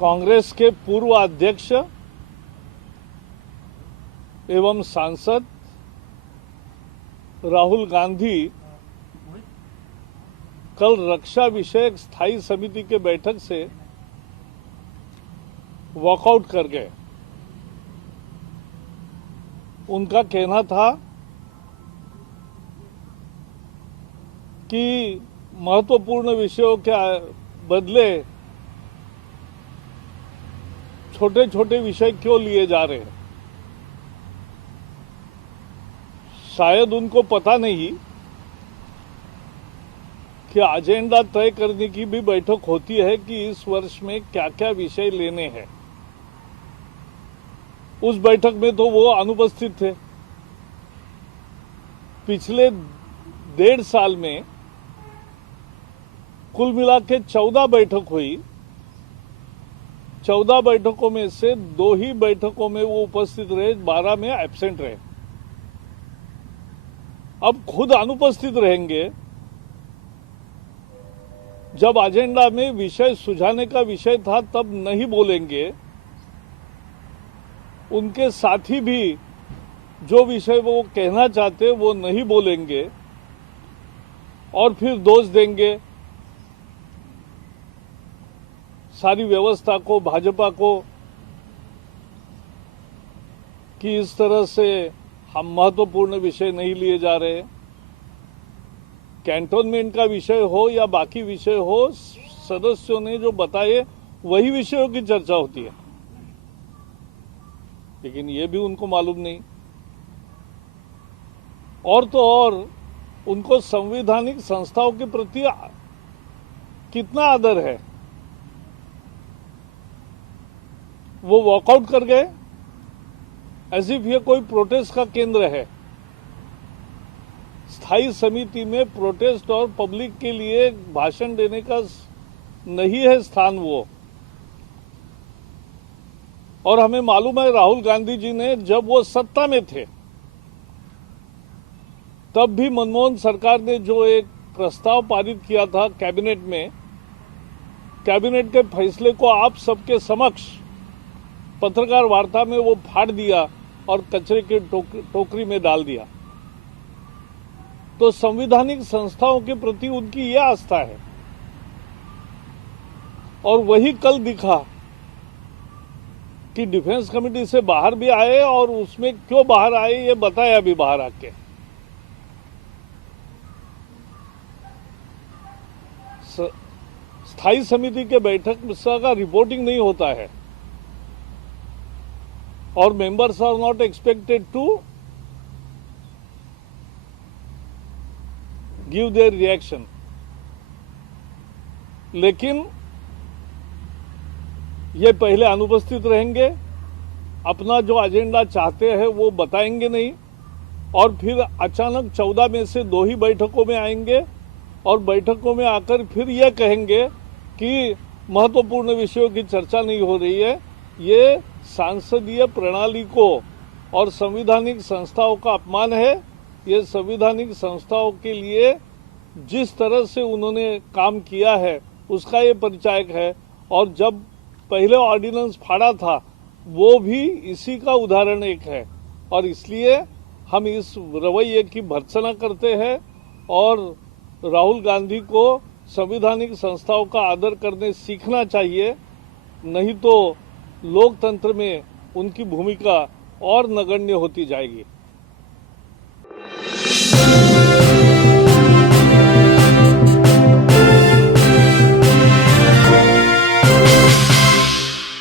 कांग्रेस के पूर्व अध्यक्ष एवं सांसद राहुल गांधी कल रक्षा विषयक स्थायी समिति के बैठक से वॉकआउट कर गए। उनका कहना था कि महत्वपूर्ण विषयों के बदले छोटे छोटे विषय क्यों लिए जा रहे हैं। शायद उनको पता नहीं कि एजेंडा तय करने की भी बैठक होती है कि इस वर्ष में क्या क्या विषय लेने हैं। उस बैठक में तो वो अनुपस्थित थे। पिछले 1.5 साल में कुल मिला के 14 बैठक हुई। 14 बैठकों में से 2 ही बैठकों में वो उपस्थित रहे, 12 में एब्सेंट रहे। अब खुद अनुपस्थित रहेंगे। जब एजेंडा में विषय सुझाने का विषय था तब नहीं बोलेंगे। उनके साथी भी जो विषय वो कहना चाहते वो नहीं बोलेंगे और फिर दोष देंगे सारी व्यवस्था को, भाजपा को, कि इस तरह से हम महत्वपूर्ण विषय नहीं लिए जा रहे। कैंटोनमेंट का विषय हो या बाकी विषय हो, सदस्यों ने जो बताए वही विषयों की चर्चा होती है। लेकिन ये भी उनको मालूम नहीं। और तो और उनको संवैधानिक संस्थाओं के प्रति कितना आदर है। वो वॉकआउट कर गए एज इफ ये कोई प्रोटेस्ट का केंद्र है। स्थायी समिति में प्रोटेस्ट और पब्लिक के लिए भाषण देने का नहीं है स्थान वो। और हमें मालूम है राहुल गांधी जी ने जब वो सत्ता में थे तब भी मनमोहन सरकार ने जो एक प्रस्ताव पारित किया था कैबिनेट में, कैबिनेट के फैसले को आप सबके समक्ष पत्रकार वार्ता में वो फाड़ दिया और कचरे की टोकरी में डाल दिया। तो संवैधानिक संस्थाओं के प्रति उनकी यह आस्था है। और वही कल दिखा कि डिफेंस कमेटी से बाहर भी आए और उसमें क्यों बाहर आए ये बताया भी बाहर आके। स्थायी समिति के बैठक का रिपोर्टिंग नहीं होता है और members are not expected to give their reaction. लेकिन ये पहले अनुपस्थित रहेंगे, अपना जो एजेंडा चाहते हैं वो बताएंगे नहीं और फिर अचानक 14 में से 2 ही बैठकों में आएंगे और बैठकों में आकर फिर ये कहेंगे कि महत्वपूर्ण विषयों की चर्चा नहीं हो रही है। ये सांसदीय प्रणाली को और संवैधानिक संस्थाओं का अपमान है। ये संवैधानिक संस्थाओं के लिए जिस तरह से उन्होंने काम किया है उसका ये परिचायक है। और जब पहले ऑर्डिनेंस फाड़ा था वो भी इसी का उदाहरण एक है। और इसलिए हम इस रवैये की भर्त्सना करते हैं और राहुल गांधी को संवैधानिक संस्थाओं का आदर करने सीखना चाहिए। नहीं तो लोकतंत्र में उनकी भूमिका और नगण्य होती जाएगी।